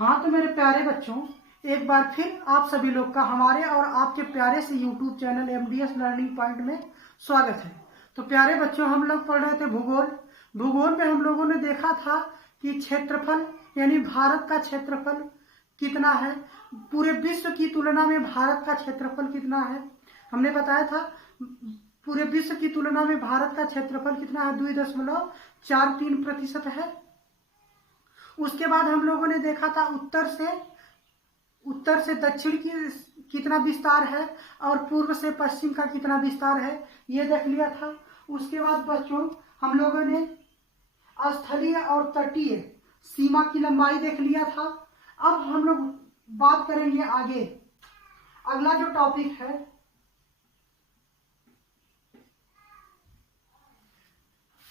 हाँ तो मेरे प्यारे बच्चों, एक बार फिर आप सभी लोग का हमारे और आपके प्यारे से YouTube channel MDS learning point में स्वागत है। तो प्यारे बच्चों, हम लोग पढ़ रहे थे भूगोल में हम लोगों ने देखा था कि क्षेत्रफल यानी भारत का क्षेत्रफल कितना है, पूरे विश्व की तुलना में भारत का क्षेत्रफल कितना है। हमने बताया था पूरे विश्व की तुलना में भारत का क्षेत्रफल कितना है, 2.43% है। उसके बाद हम लोगों ने देखा था उत्तर से दक्षिण की कितना विस्तार है और पूर्व से पश्चिम का कितना विस्तार है, ये देख लिया था। उसके बाद बच्चों हम लोगों ने स्थलीय और तटीय सीमा की लंबाई देख लिया था। अब हम लोग बात करेंगे आगे, अगला जो टॉपिक है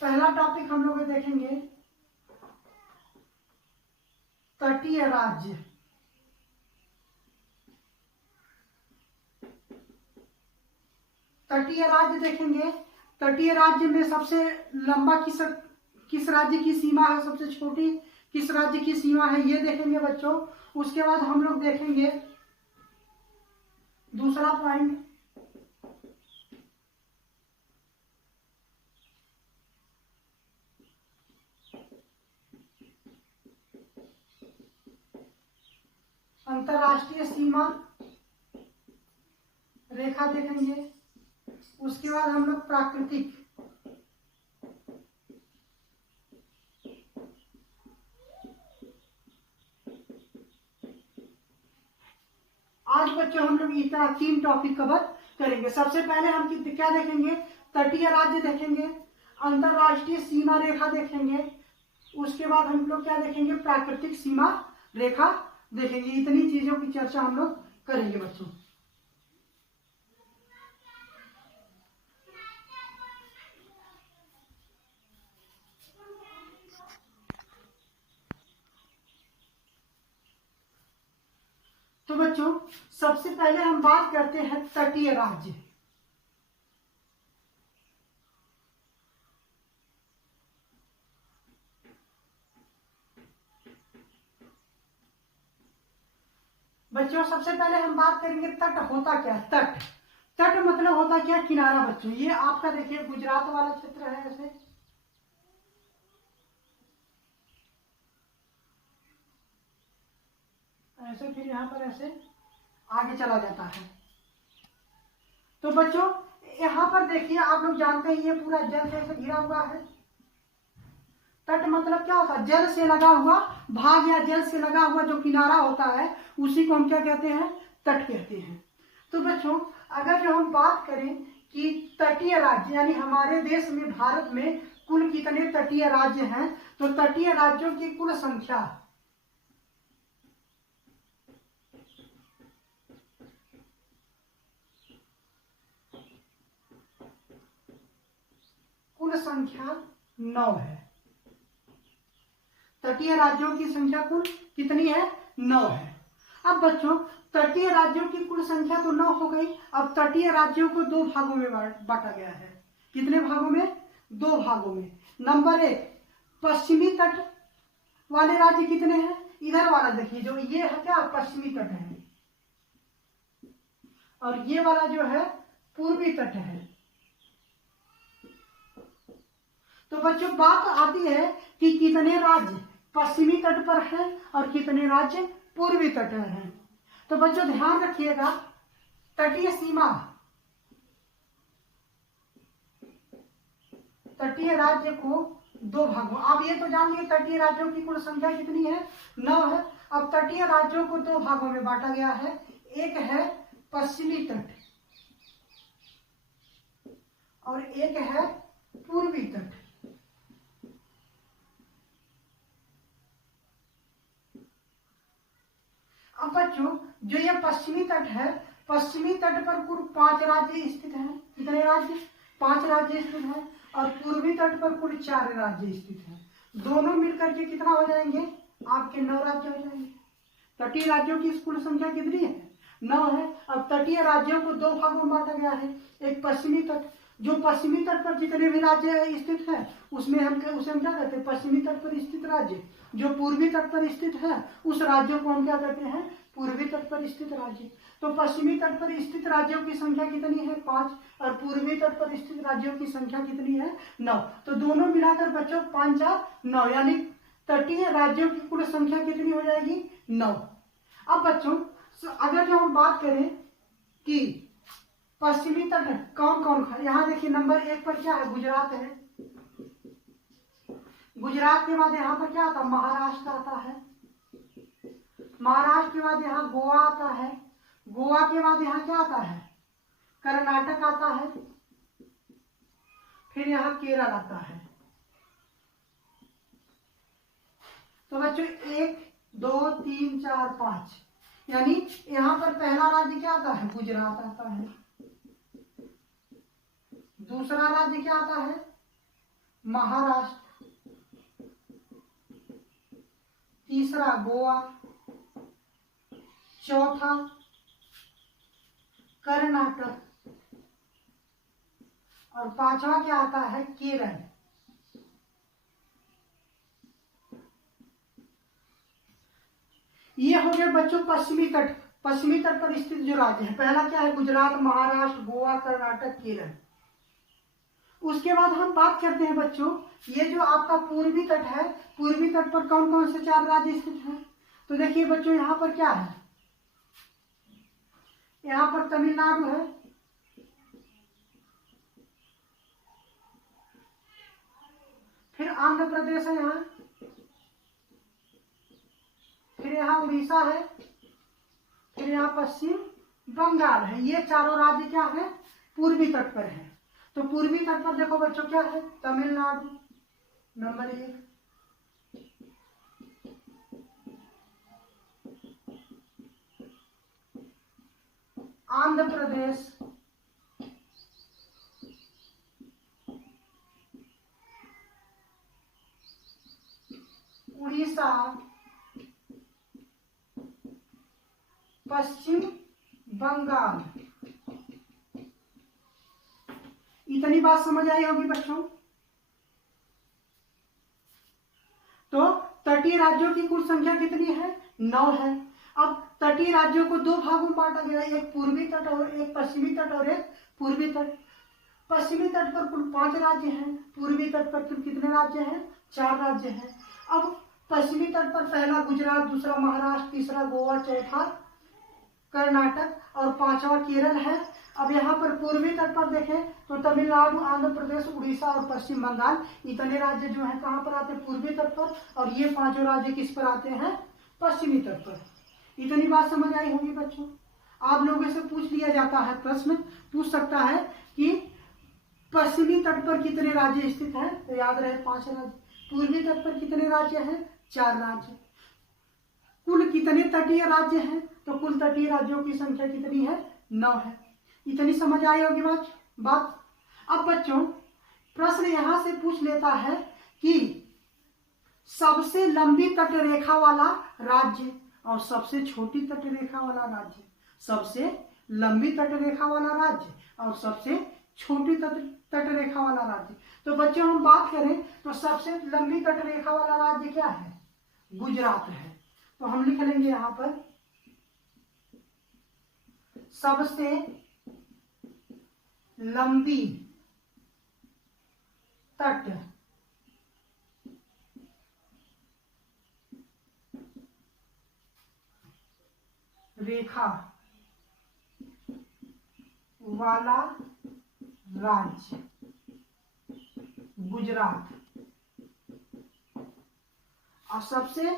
पहला टॉपिक हम लोग देखेंगे तटीय राज्य। तटीय राज्य देखेंगे। तटीय राज्य में सबसे लंबा किस राज्य की सीमा है, सबसे छोटी किस राज्य की सीमा है, ये देखेंगे बच्चों। उसके बाद हम लोग देखेंगे दूसरा पॉइंट, अंतरराष्ट्रीय सीमा रेखा देखेंगे। उसके बाद हम लोग प्राकृतिक, आज बच्चों हम लोग इतना 3 टॉपिक कवर करेंगे। सबसे पहले हम क्या देखेंगे, तटीय राज्य देखेंगे, अंतरराष्ट्रीय सीमा रेखा देखेंगे। उसके बाद हम लोग क्या देखेंगे, प्राकृतिक सीमा रेखा देखेंगे। इतनी चीजों की चर्चा हम लोग करेंगे बच्चों। तो बच्चों सबसे पहले हम बात करते हैं तटीय राज्य। बच्चों सबसे पहले हम बात करेंगे तट होता क्या है। तट मतलब होता क्या, किनारा। बच्चों ये आपका देखिए गुजरात वाला क्षेत्र है, ऐसे फिर यहाँ पर ऐसे आगे चला जाता है। तो बच्चों यहाँ पर देखिए, आप लोग जानते हैं ये पूरा जल से घिरा हुआ है। तट मतलब क्या होता है, जल से लगा हुआ भाग या जल से लगा हुआ जो किनारा होता है उसी को हम क्या कहते हैं, तट कहते हैं। तो बच्चों अगर जो हम बात करें कि तटीय राज्य यानी हमारे देश में भारत में कुल कितने तटीय राज्य हैं, तो तटीय राज्यों की कुल संख्या कुल संख्या 9 है। तटीय राज्यों की संख्या कुल कितनी है, 9 है। अब बच्चों तटीय राज्यों की कुल संख्या तो 9 हो गई। अब तटीय राज्यों को 2 भागों में बांटा गया है। कितने भागों में, 2 भागों में। नंबर 1 पश्चिमी तट वाले राज्य कितने हैं, इधर वाला देखिए जो ये है क्या, पश्चिमी तट है, और ये वाला जो है पूर्वी तट है। तो बच्चों बात आती है कि कितने राज्य पश्चिमी तट पर हैं और कितने राज्य पूर्वी तट पर हैं। तो बच्चों ध्यान रखिएगा, तटीय सीमा, तटीय राज्य को 2 भागों, आप ये तो जान लिए तटीय राज्यों की कुल संख्या कितनी है, 9 है। अब तटीय राज्यों को 2 भागों में बांटा गया है। एक है पश्चिमी तट और एक है पूर्वी तट। अब बच्चों जो ये पश्चिमी तट है, पश्चिमी तट पर कुल 5 राज्य स्थित हैं। कितने राज्य, 5 राज्य स्थित हैं। और पूर्वी तट पर कुल 4 राज्य स्थित हैं। दोनों मिलकर के कितना हो जाएंगे, आपके 9 राज्य हो जाएंगे। तटीय राज्यों की कुल संख्या कितनी है, 9 है। अब तटीय राज्यों को 2 भागों में बांटा गया है। एक पश्चिमी तट, जो पश्चिमी तट पर जितने भी राज्य स्थित हैं उसमें उसे हम क्या कहते हैं, पश्चिमी तट पर स्थित राज्य। जो पूर्वी तट पर स्थित है उस राज्यों को हम क्या कहते हैं, पूर्वी तट पर स्थित राज्य। तो पश्चिमी तट पर स्थित राज्यों की संख्या कितनी है, 5, और पूर्वी तट पर स्थित राज्यों की संख्या कितनी है, 9। तो दोनों मिलाकर बच्चों 5 4 9, यानी तटीय राज्यों की कुल संख्या कितनी हो जाएगी, 9। अब बच्चों अगर जो हम बात करें कि पश्चिमी तट कौन कौन है, यहाँ देखिए नंबर 1 पर क्या है, गुजरात है। गुजरात के बाद यहाँ पर क्या आता है, महाराष्ट्र आता है। महाराष्ट्र के बाद यहाँ गोवा आता है। गोवा के बाद यहाँ क्या आता है, कर्नाटक आता है। फिर यहाँ केरल आता है। तो बच्चों 1 2 3 4 5, यानी यहाँ पर पहला राज्य क्या आता है, गुजरात आता है। दूसरा राज्य क्या आता है, महाराष्ट्र। तीसरा गोवा। चौथा कर्नाटक। और पांचवा क्या आता है, केरल। ये हो गए बच्चों पश्चिमी तट। पश्चिमी तट पर स्थित जो राज्य है, पहला क्या है, गुजरात, महाराष्ट्र, गोवा, कर्नाटक, केरल। उसके बाद हम बात करते हैं बच्चों, ये जो आपका पूर्वी तट है, पूर्वी तट पर कौन कौन से 4 राज्य स्थित हैं। तो देखिए बच्चों यहाँ पर क्या है, यहाँ पर तमिलनाडु है। फिर आंध्र प्रदेश है यहाँ। फिर यहाँ उड़ीसा है। फिर यहाँ पश्चिम बंगाल है। ये चारों राज्य क्या है, पूर्वी तट पर है। तो पूर्वी तट पर देखो बच्चों क्या है, तमिलनाडु नंबर 1, आंध्र प्रदेश, उड़ीसा, पश्चिम बंगाल। इतनी बात समझ आई होगी बच्चों। तो तटीय राज्यों की कुल संख्या कितनी है, 9 है। अब तटीय राज्यों को 2 भागों में बांटा गया, एक पूर्वी तट और एक पश्चिमी तट और एक पूर्वी तट। पश्चिमी तट पर कुल 5 राज्य हैं, पूर्वी तट पर कुल कितने राज्य हैं, 4 राज्य हैं। अब पश्चिमी तट पर पहला गुजरात, दूसरा महाराष्ट्र, तीसरा गोवा, चौथा कर्नाटक और 5वां केरल है। अब यहाँ पर पूर्वी तट पर देखें तो तमिलनाडु, आंध्र प्रदेश, उड़ीसा और पश्चिम बंगाल, इतने राज्य जो हैं कहाँ पर आते हैं, पूर्वी तट पर। और ये 5 राज्य किस पर आते हैं, पश्चिमी तट पर। इतनी बात समझ आई होगी बच्चों। आप लोगों से पूछ लिया जाता है, प्रश्न पूछ सकता है कि पश्चिमी तट पर कितने राज्य स्थित हैं, तो याद रहे 5 राज्य। पूर्वी तट पर कितने राज्य हैं, 4 राज्य। कुल कितने तटीय राज्य हैं, तो कुल तटीय राज्यों की संख्या कितनी है, 9 है। इतनी समझ आई होगी बात। अब बच्चों प्रश्न यहां से पूछ लेता है कि सबसे लंबी तट रेखा वाला राज्य और सबसे छोटी तट रेखा वाला राज्य। सबसे लंबी तट रेखा वाला राज्य और सबसे छोटी तट रेखा वाला राज्य। तो बच्चों हम बात करें तो सबसे लंबी तट रेखा वाला राज्य क्या है, गुजरात है। तो हम लिख लेंगे यहां पर सबसे लंबी तट रेखा वाला राज्य गुजरात और सबसे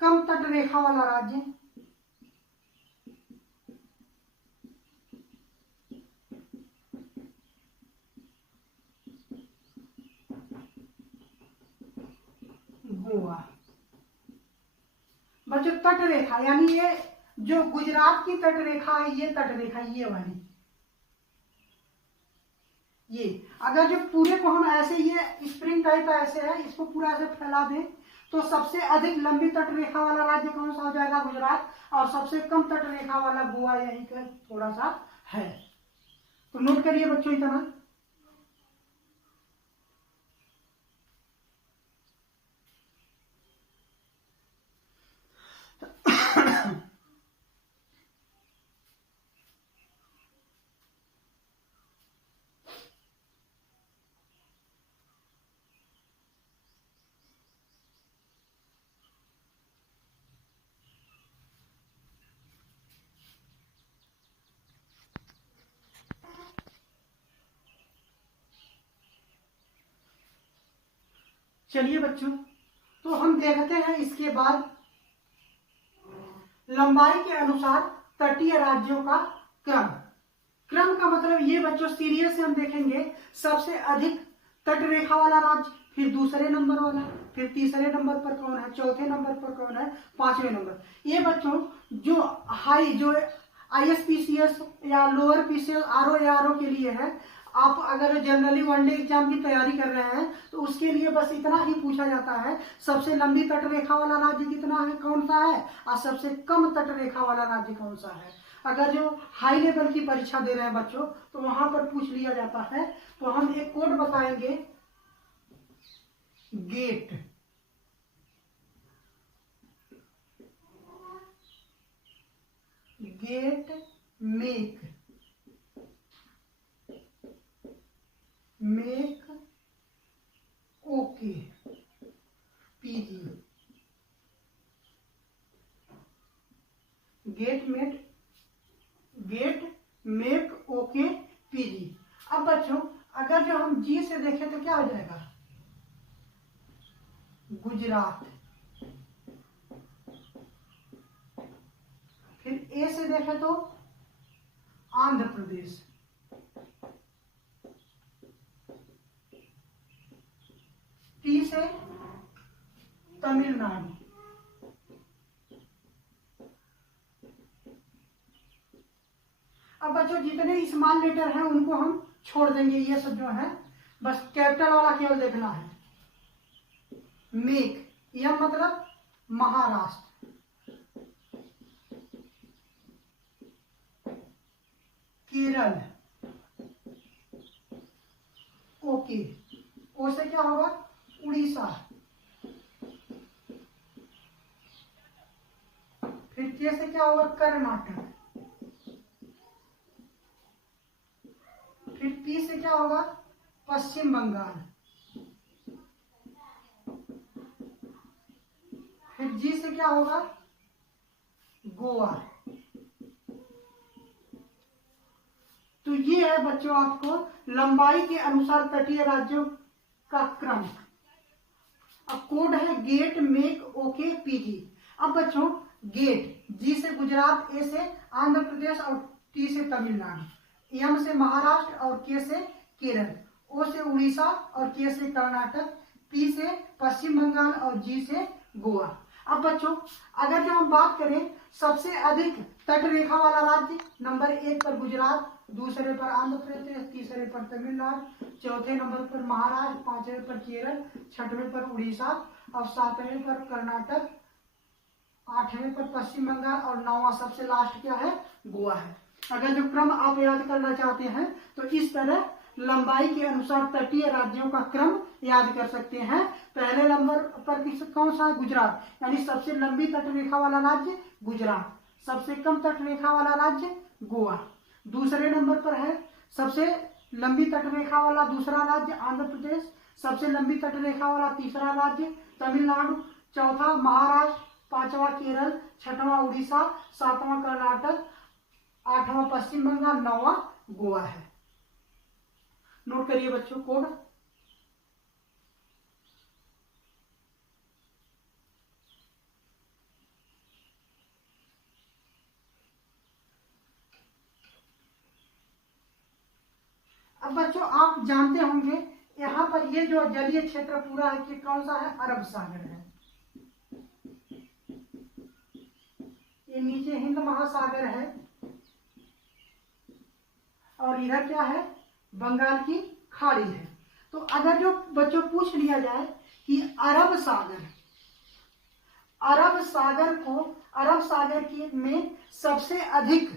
कम तट रेखा वाला राज्य गोवा। बच्चों तट रेखा यानी ये जो गुजरात की तट रेखा है, ये तट रेखा ये वाली, ये अगर जो पूरे को हम ऐसे, ये स्प्रिंग टाइप ऐसे है, इसको पूरा ऐसे फैला दें तो सबसे अधिक लंबी तट रेखा वाला राज्य कौन सा हो जाएगा, गुजरात। और सबसे कम तट रेखा वाला गोवा यहीं पर थोड़ा सा है। तो नोट करिए बच्चों इतना। चलिए बच्चों, तो हम देखते हैं इसके बाद लंबाई के अनुसार तटीय राज्यों का क्रम। क्रम का मतलब ये बच्चों, सीरियल से हम देखेंगे। सबसे अधिक तट रेखा वाला राज्य, फिर दूसरे नंबर वाला, फिर तीसरे नंबर पर कौन है, चौथे नंबर पर कौन है, पांचवें नंबर। ये बच्चों जो हाई, जो ISPCS या लोअर PCS RO के लिए है, आप अगर जनरली वनडे एग्जाम की तैयारी कर रहे हैं तो उसके लिए बस इतना ही पूछा जाता है, सबसे लंबी तट रेखा वाला राज्य कितना है, कौन सा है, और सबसे कम तट रेखा वाला राज्य कौन सा है। अगर जो हाई लेवल की परीक्षा दे रहे हैं बच्चों, तो वहां पर पूछ लिया जाता है। तो हम एक कोड बताएंगे, get. Get make okay PG। Get make okay PG। अब बच्चों अगर जो हम जी से देखें तो क्या हो जाएगा, गुजरात। फिर ए से देखें तो आंध्र प्रदेश। टी से तमिलनाडु। अब बच्चों जितने स्मॉल लेटर हैं उनको हम छोड़ देंगे, ये सब जो है बस कैपिटल वाला केवल देखना है। मेक, यह मतलब महाराष्ट्र। केरल, ओके। ओ से क्या होगा, उड़ीसा। फिर के से क्या होगा, कर्नाटक। फिर पी से क्या होगा, पश्चिम बंगाल। फिर जी से क्या होगा, गोवा। तो ये है बच्चों आपको लंबाई के अनुसार तटीय राज्यों का क्रम। अब कोड है गेट मेक ओके PG। अब बच्चों गेट, जी से गुजरात, ए से आंध्र प्रदेश और टी से तमिलनाडु, एम से महाराष्ट्र और के से केरल, ओ से उड़ीसा और के से कर्नाटक, पी से पश्चिम बंगाल और जी से गोवा। अब बच्चों अगर जो हम बात करें सबसे अधिक तट रेखा वाला राज्य, नंबर 1 पर गुजरात, दूसरे पर आंध्र प्रदेश, तीसरे पर तमिलनाडु, चौथे नंबर पर महाराष्ट्र, पांचवें पर केरल, छठवें पर उड़ीसा और सातवें पर कर्नाटक, आठवें पर पश्चिम बंगाल और नौवां सबसे लास्ट क्या है, गोवा है। अगर जो क्रम आप याद करना चाहते हैं तो इस तरह लंबाई के अनुसार तटीय राज्यों का क्रम याद कर सकते हैं। पहले नंबर पर कौन सा है, गुजरात, यानी सबसे लंबी तटरेखा वाला राज्य गुजरात। सबसे कम तटरेखा वाला राज्य गोवा। दूसरे नंबर पर है सबसे लंबी तटरेखा वाला दूसरा राज्य आंध्र प्रदेश। सबसे लंबी तटरेखा वाला तीसरा राज्य तमिलनाडु। चौथा महाराष्ट्र, पांचवा केरल, छठवां उड़ीसा, सातवां कर्नाटक, आठवां पश्चिम बंगाल, नौवां गोवा है। नोट करिए बच्चों कोड। अब बच्चों आप जानते होंगे यहाँ पर ये जो जलीय क्षेत्र पूरा है कि कौन सा है, अरब सागर है। ये नीचे हिंद महासागर है और इधर क्या है, बंगाल की खाड़ी है। तो अगर जो बच्चों पूछ लिया जाए कि अरब सागर के में सबसे अधिक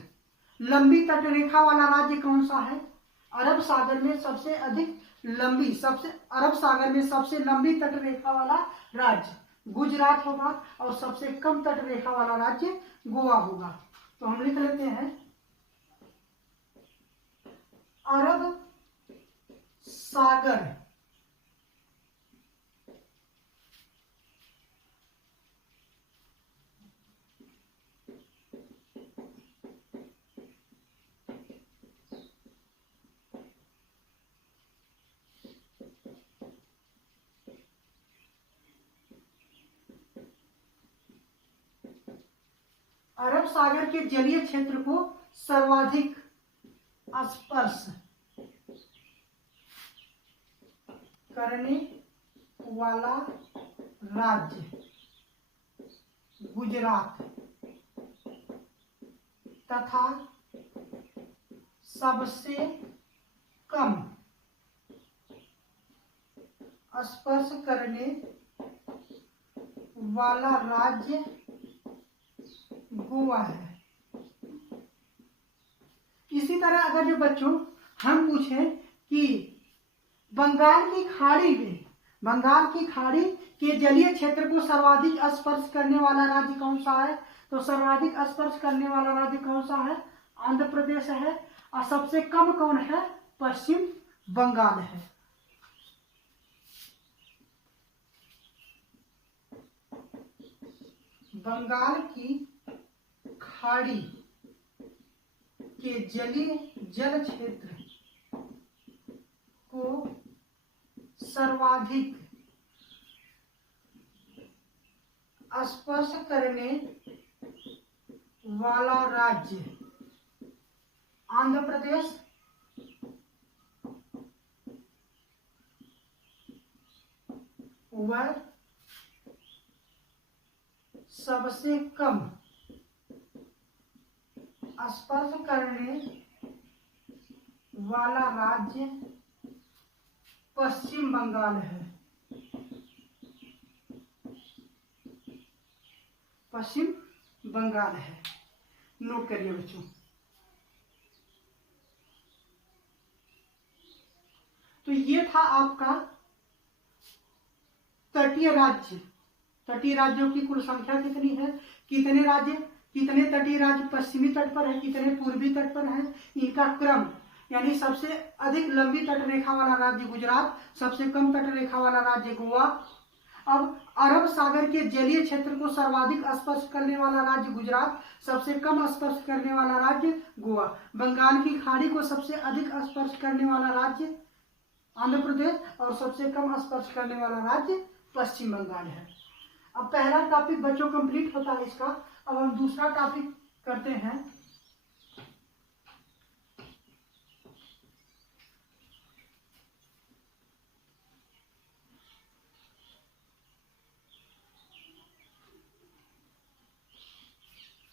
लंबी तटरेखा वाला राज्य कौन सा है, अरब सागर में सबसे अधिक लंबी, अरब सागर में सबसे लंबी तटरेखा वाला राज्य गुजरात होगा और सबसे कम तटरेखा वाला राज्य गोवा होगा। तो हम लिख लेते हैं अरब सागर अरब सागर के जलीय क्षेत्र को सर्वाधिक स्पर्श करने वाला राज्य गुजरात तथा सबसे कम स्पर्श करने वाला राज्य गोवा है। इसी तरह अगर जो बच्चों हम पूछें कि बंगाल की खाड़ी के जलीय क्षेत्र को सर्वाधिक स्पर्श करने वाला राज्य कौन सा है, तो सर्वाधिक स्पर्श करने वाला राज्य कौन सा है, आंध्र प्रदेश है। और सबसे कम कौन है, पश्चिम बंगाल है। बंगाल की खाड़ी के जलीय जल क्षेत्र को सर्वाधिक स्पर्श करने वाला राज्य आंध्र प्रदेश, वह सबसे कम स्पर्श करने वाला राज्य पश्चिम बंगाल है। पश्चिम बंगाल है, नोट करिए बच्चों। तो ये था आपका तटीय राज्य। तटीय राज्यों की कुल संख्या कितनी है, कितने राज्य, कितने तटीय राज्य पश्चिमी तट पर है, कितने पूर्वी तट पर है, इनका क्रम, यानी सबसे अधिक लंबी तट रेखा वाला राज्य गुजरात, सबसे कम तट रेखा वाला राज्य गोवा। अब अरब सागर के जलीय क्षेत्र को सर्वाधिक स्पर्श करने वाला राज्य गुजरात, सबसे कम स्पर्श करने वाला राज्य गोवा। बंगाल की खाड़ी को सबसे अधिक स्पर्श करने वाला राज्य आंध्र प्रदेश और सबसे कम स्पर्श करने वाला राज्य पश्चिम बंगाल है। अब पहला टॉपिक बच्चों कंप्लीट होता है इसका। अब हम दूसरा टॉपिक करते हैं।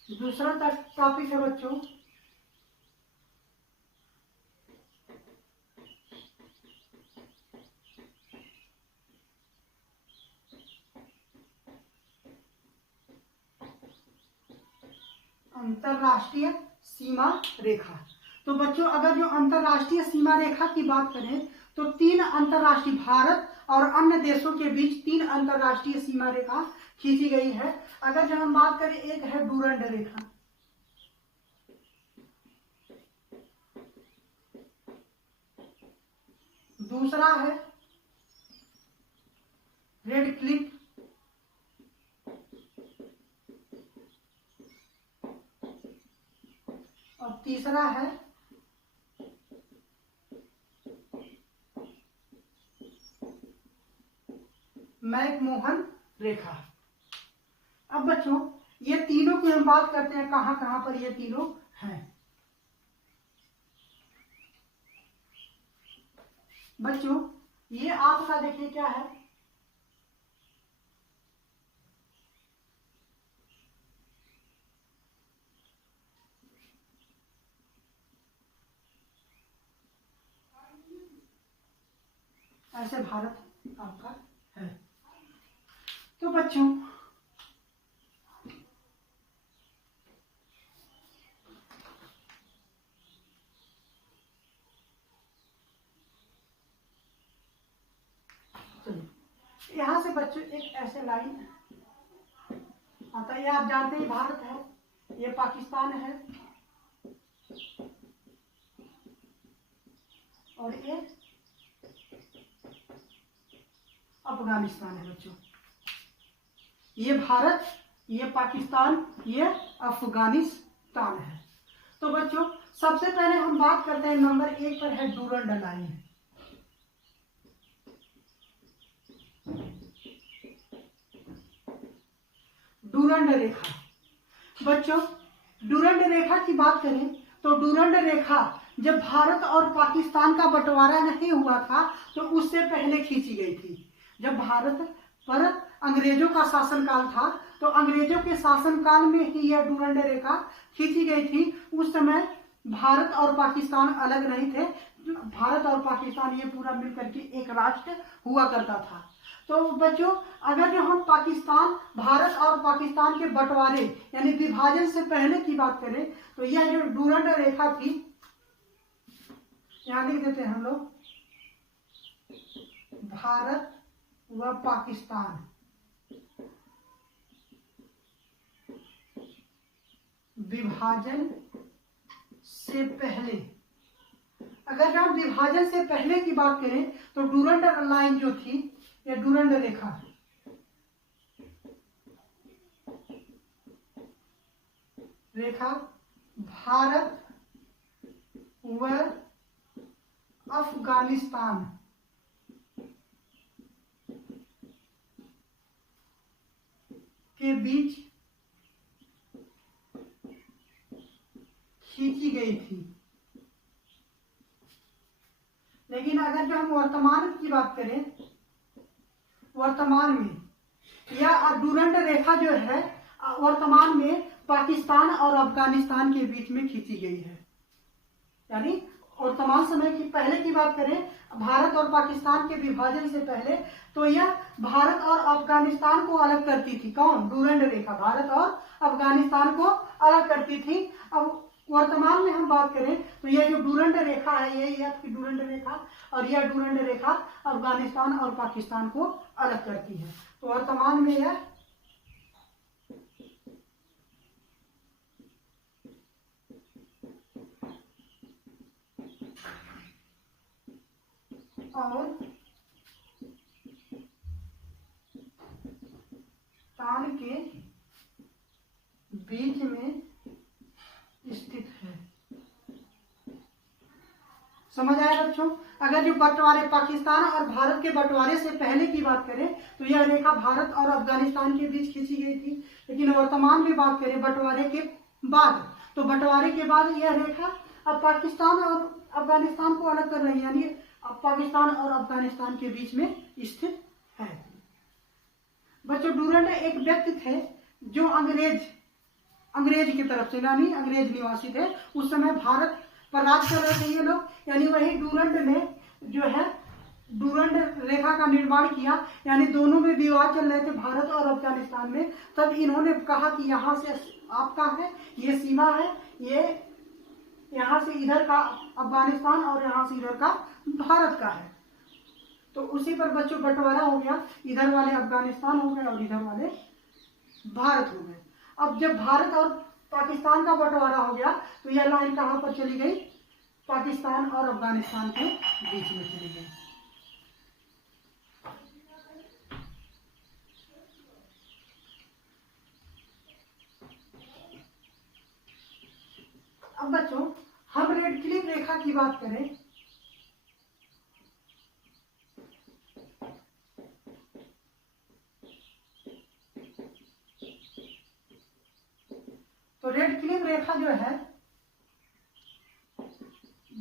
दूसरा टॉपिक है बच्चों अंतरराष्ट्रीय सीमा रेखा। तो बच्चों अगर जो अंतरराष्ट्रीय सीमा रेखा की बात करें तो तीन अंतरराष्ट्रीय, भारत और अन्य देशों के बीच तीन अंतरराष्ट्रीय सीमा रेखा खींची गई है। अगर जो हम बात करें, एक है डूरंड रेखा, दूसरा है रेड क्लिफ, और तीसरा है मैकमोहन रेखा। अब बच्चों ये तीनों की हम बात करते हैं, कहां कहां पर ये तीनों हैं। बच्चों ये आपका देखिए क्या है, ऐसे भारत आपका है। तो बच्चों यहां से बच्चों एक ऐसे लाइन आता है, ये आप जानते हैं भारत है, ये पाकिस्तान है और ये अफगानिस्तान है। बच्चों ये भारत, ये पाकिस्तान, ये अफगानिस्तान है। तो बच्चों सबसे पहले हम बात करते हैं, नंबर 1 पर है डूरंड लाइन। डूरंड रेखा बच्चों डूरंड रेखा की बात करें तो डूरंड रेखा जब भारत और पाकिस्तान का बंटवारा नहीं हुआ था तो उससे पहले खींची गई थी। जब भारत पर अंग्रेजों का शासनकाल था तो अंग्रेजों के शासनकाल में ही यह डूरंड रेखा खींची गई थी। उस समय भारत और पाकिस्तान अलग नहीं थे, भारत और पाकिस्तान ये पूरा मिलकर के एक राष्ट्र हुआ करता था। तो बच्चों, अगर जो हम पाकिस्तान, भारत और पाकिस्तान के बंटवारे यानी विभाजन से पहले की बात करें तो यह जो डूरंड रेखा थी, यहां लिख देते हैं हम लोग, भारत व पाकिस्तान विभाजन से पहले, अगर हम विभाजन से पहले की बात करें तो डूरंड लाइन जो थी, या डूरंड रेखा, भारत व अफगानिस्तान के बीच खींची गई थी। लेकिन अगर जो हम वर्तमान की बात करें, वर्तमान में यह डूरंड रेखा जो है वर्तमान में पाकिस्तान और अफगानिस्तान के बीच में खींची गई है। यानी वर्तमान समय की पहले की बात करें, भारत और पाकिस्तान के विभाजन से पहले, तो यह भारत और अफगानिस्तान को अलग करती थी। कौन? डूरंड रेखा भारत और अफगानिस्तान को अलग करती थी। अब वर्तमान में हम बात करें तो यह जो डूरंड रेखा है, यह आपकी डूरंड रेखा, और यह डूरंड रेखा अफगानिस्तान और पाकिस्तान को अलग करती है। तो वर्तमान में यह और तान के बीच में स्थित है। समझ आया बच्चों? अगर जो बंटवारे पाकिस्तान और भारत के बंटवारे से पहले की बात करें तो यह रेखा भारत और अफगानिस्तान के बीच खींची गई थी। लेकिन वर्तमान में बात करें बंटवारे के बाद, तो बंटवारे के बाद यह रेखा अब पाकिस्तान और अफगानिस्तान को अलग कर रही है, यानी अब पाकिस्तान और अफगानिस्तान के बीच में स्थित है। बच्चों, डूरंड एक व्यक्ति थे जो अंग्रेज की तरफ से, यानी अंग्रेज निवासी थे। उस समय भारत पर राज कर रहे थे ये लोग, यानी वही डूरंड ने जो है डूरंड रेखा का निर्माण किया। यानी दोनों में विवाद चल रहे थे भारत और अफगानिस्तान में। तब इन्होंने कहा कि यहाँ से आपका है, ये सीमा है, ये यहाँ से इधर का अफगानिस्तान और यहाँ से इधर का भारत का है। तो उसी पर बच्चों बंटवारा हो गया, इधर वाले अफगानिस्तान हो गए और इधर वाले भारत हो गए। अब जब भारत और पाकिस्तान का बंटवारा हो गया तो यह लाइन कहाँ पर चली गई? पाकिस्तान और अफगानिस्तान के बीच में चली गई। अब बच्चों, हम रेड क्लिफ रेखा की बात करें तो रेड क्लिफ रेखा जो है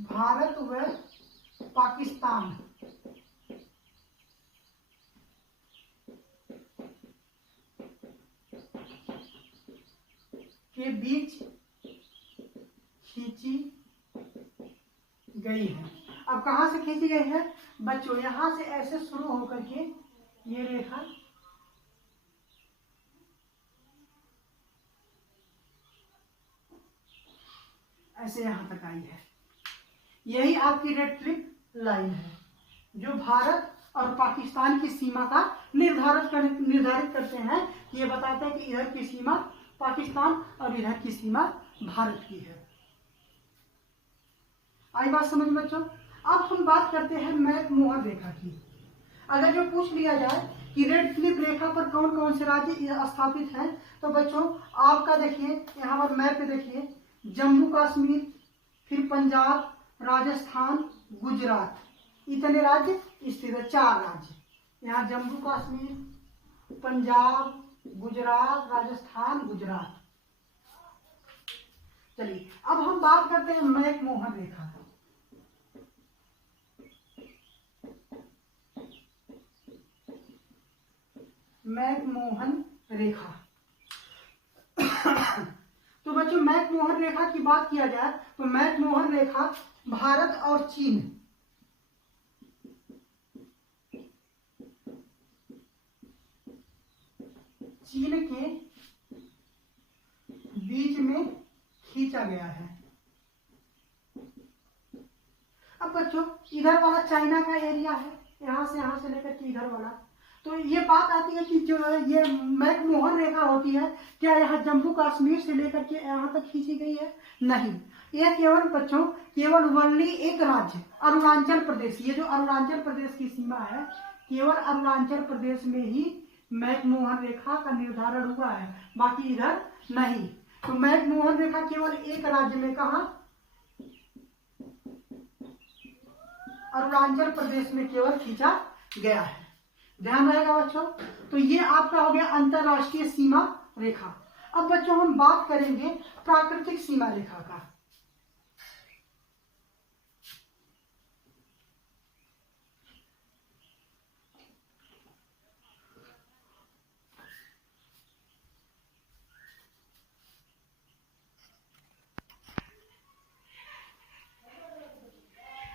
भारत व पाकिस्तान के बीच खींची गई है। अब कहां से खींची गई है बच्चों? यहां से ऐसे शुरू होकर के ये रेखा ऐसे यहां तक आई है। यही आपकी रेड क्लिफ लाइन है जो भारत और पाकिस्तान की सीमा का निर्धारित करते हैं। ये बताते हैं कि इधर की सीमा पाकिस्तान और इधर की सीमा भारत की है। आई बात समझ में बच्चों? अब हम बात करते हैं मैप मोहर रेखा की। अगर जो पूछ लिया जाए कि रेड क्लिफ रेखा पर कौन कौन से राज्य स्थापित हैं, तो बच्चों आपका देखिए यहाँ पर मैप पे देखिए, जम्मू कश्मीर, फिर पंजाब, राजस्थान, गुजरात, इतने राज्य स्थित है। 4 राज्य यहाँ, जम्मू कश्मीर, पंजाब, गुजरात, राजस्थान, गुजरात। चलिए अब हम बात करते हैं मैकमोहन रेखा। मैकमोहन रेखा तो बच्चों मैकमोहन रेखा की बात किया जाए तो मैकमोहन रेखा भारत और चीन के बीच में खींचा गया है। अब बच्चों इधर वाला चाइना का एरिया है, यहां से लेकर के इधर वाला, तो ये बात आती है कि जो ये मैकमोहन रेखा होती है क्या यहाँ जम्मू कश्मीर से लेकर के यहाँ तक खींची गई है? नहीं, ये केवल बच्चों केवल वनली एक राज्य अरुणाचल प्रदेश, ये जो अरुणाचल प्रदेश की सीमा है केवल अरुणाचल प्रदेश में ही मैकमोहन रेखा का निर्धारण हुआ है, बाकी इधर नहीं। तो मैकमोहन रेखा केवल एक राज्य में, कहा? अरुणाचल प्रदेश में केवल खींचा गया है, ध्यान रहेगा बच्चों। तो ये आपका हो गया अंतरराष्ट्रीय सीमा रेखा। अब बच्चों हम बात करेंगे प्राकृतिक सीमा रेखा का।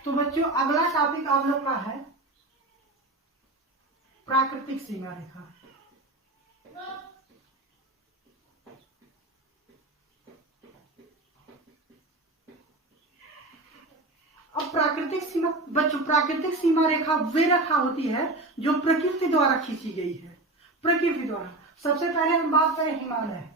तो बच्चों अगला टॉपिक आप लोग का है प्राकृतिक सीमा रेखा। अब प्राकृतिक सीमा बच्चों प्राकृतिक सीमा रेखा वे रेखा होती है जो प्रकृति द्वारा खींची गई है, प्रकृति द्वारा। सबसे पहले हम बात करें हिमालय।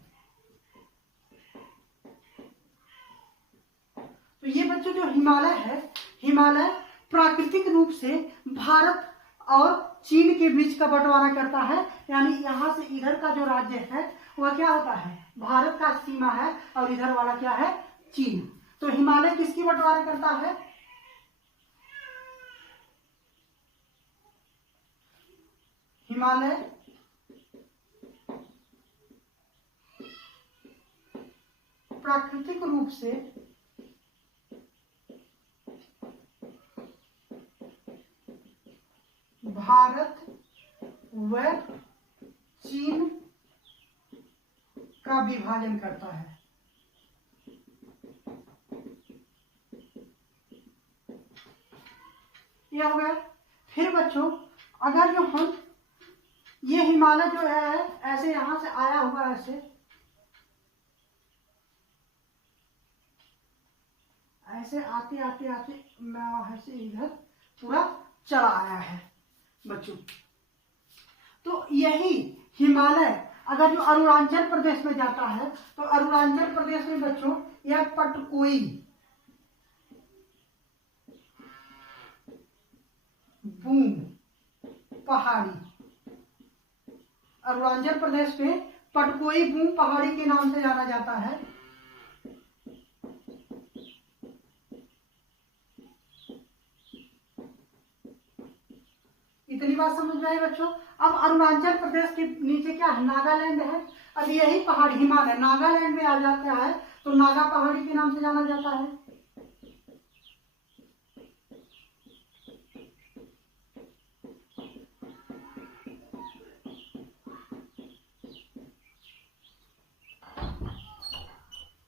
तो ये बच्चों जो हिमालय है, हिमालय प्राकृतिक रूप से भारत और चीन के बीच का बंटवारा करता है, यानी यहां से इधर का जो राज्य है वह क्या होता है? भारत का सीमा है, और इधर वाला क्या है? चीन। तो हिमालय किसकी बंटवारा करता है? हिमालय प्राकृतिक रूप से भारत व चीन का विभाजन करता है। यह हो गया। फिर बच्चों अगर जो हम ये हिमालय जो है ऐसे यहां से आया हुआ, ऐसे आते आते आते वहां से इधर पूरा चला आया है बच्चों। तो यही हिमालय अगर जो अरुणाचल प्रदेश में जाता है तो अरुणाचल प्रदेश में बच्चों यह पटकोई बूम पहाड़ी, अरुणाचल प्रदेश में पटकोई बूम पहाड़ी के नाम से जाना जाता है। इतनी बात समझ में आई बच्चों। अब अरुणाचल प्रदेश के नीचे क्या है? नागालैंड है। अब यही पहाड़ी हिमालय नागालैंड में आ जाता है तो नागा पहाड़ी के नाम से जाना जाता है।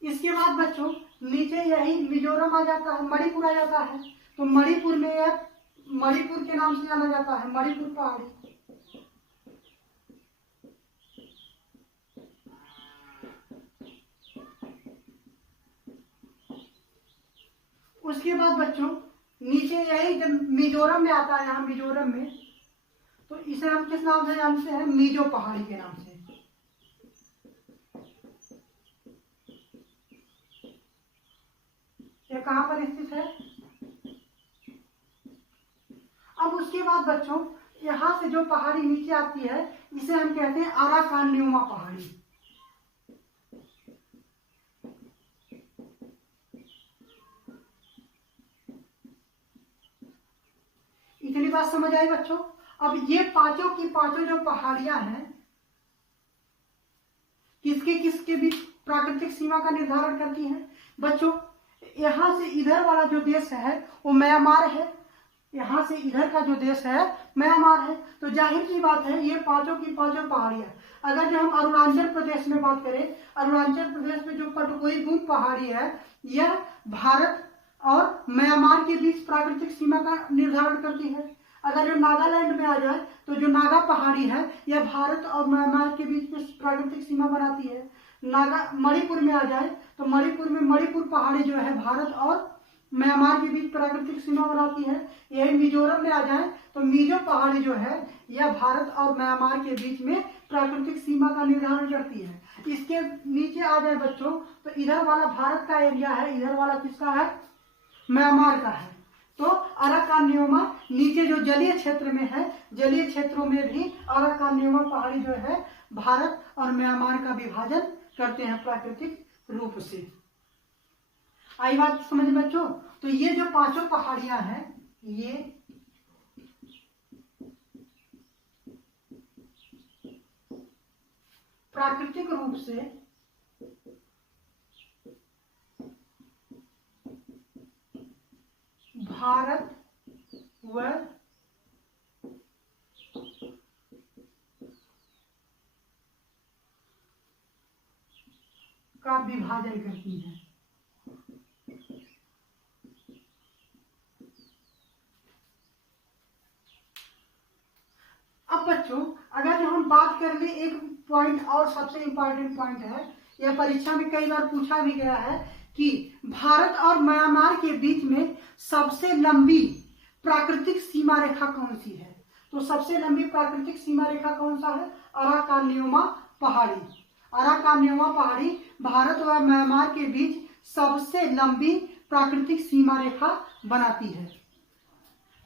इसके बाद बच्चों नीचे यही मिजोरम आ जाता है, मणिपुर आ जाता है। तो मणिपुर में यह मणिपुर के नाम से जाना जाता है, मणिपुर पहाड़ी। उसके बाद बच्चों नीचे यही जब मिजोरम में आता है, यहाँ मिजोरम में, तो इसे हम किस नाम से जानते हैं? मिजो पहाड़ी के नाम से। ये कहां पर स्थित है? अब उसके बाद बच्चों यहां से जो पहाड़ी नीचे आती है इसे हम कहते हैं आराकानयुमा पहाड़ी। इतनी बात समझ आई बच्चों। अब ये पांचों की पांचों जो पहाड़ियां हैं किसके किसके बीच प्राकृतिक सीमा का निर्धारण करती है। बच्चों, यहाँ से इधर वाला जो देश है वो म्यांमार है, यहाँ से इधर का जो देश है म्यांमार है। तो जाहिर सी बात है ये पांचों की पांचों पहाड़ियां, अगर जो हम अरुणाचल प्रदेश में बात करें, अरुणाचल प्रदेश में जो पटकोई गुम पहाड़ी है यह भारत और म्यांमार के बीच प्राकृतिक सीमा का निर्धारण करती है। अगर जो नागालैंड में आ जाए तो जो नागा पहाड़ी है यह भारत और म्यांमार के बीच में प्राकृतिक सीमा बनाती है। मणिपुर में आ जाए तो मणिपुर में मणिपुर पहाड़ी जो है भारत और म्यांमार के बीच प्राकृतिक सीमा बनाती है। यही मिजोरम में आ जाए तो मिजो पहाड़ी जो है यह भारत और म्यांमार के बीच में प्राकृतिक सीमा का निर्धारण करती है। इसके नीचे आ जाए बच्चों तो इधर वाला भारत का एरिया है, इधर वाला किसका है, म्यांमार का है। तो अराकानियोमा नीचे जो जलीय क्षेत्र में है, जलीय क्षेत्रों में भी अराकानियोमा पहाड़ी जो है भारत और म्यांमार का विभाजन करते हैं प्राकृतिक रूप से। आई बात समझ बच्चों? तो ये जो पांचों पहाड़ियां हैं ये प्राकृतिक रूप से भारत व का विभाजन करती है। अब बच्चों अगर जो हम बात कर ले, एक पॉइंट और सबसे इंपॉर्टेंट पॉइंट है, यह परीक्षा में कई बार पूछा भी गया है कि भारत और म्यांमार के बीच में सबसे लंबी प्राकृतिक सीमा रेखा कौन सी है। तो सबसे लंबी प्राकृतिक सीमा रेखा कौन सा है, अराकानियोमा पहाड़ी। अराकानियोमा पहाड़ी भारत और म्यांमार के बीच सबसे लंबी प्राकृतिक सीमा रेखा बनाती है।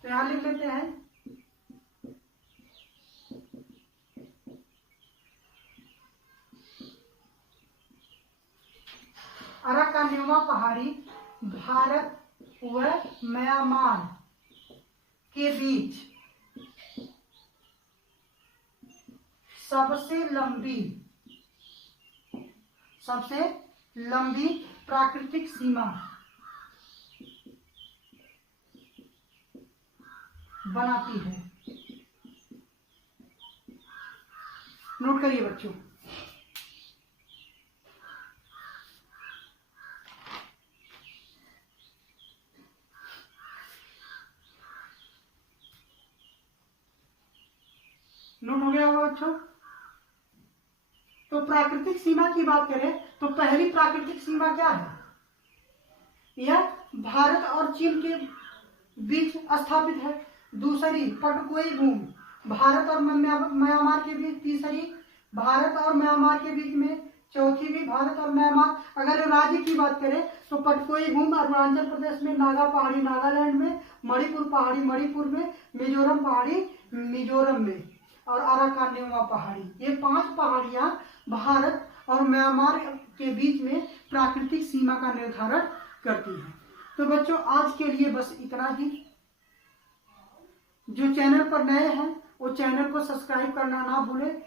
तो यहां लिख लेते हैं अराकानियोमा पहाड़ी भारत व म्यांमार के बीच सबसे लंबी प्राकृतिक सीमा बनाती है। नोट करिए बच्चों। नोट हो गया होगा बच्चों? तो प्राकृतिक सीमा की बात करें तो पहली प्राकृतिक सीमा क्या है, यह भारत और चीन के बीच स्थापित है। दूसरी पटकोई गुम भारत और म्यांमार के बीच, तीसरी भारत और म्यांमार के बीच में, चौथी भी भारत और म्यांमार। अगर राज्य की बात करें तो पटकोई गुम अरुणाचल प्रदेश में, नागा पहाड़ी नागालैंड में, मणिपुर पहाड़ी मणिपुर में, मिजोरम पहाड़ी मिजोरम में और अराकानियोमा पहाड़ी, ये 5 पहाड़ियां भारत और म्यांमार के बीच में प्राकृतिक सीमा का निर्धारण करती हैं। तो बच्चों आज के लिए बस इतना ही। जो चैनल पर नए हैं वो चैनल को सब्सक्राइब करना ना भूलें।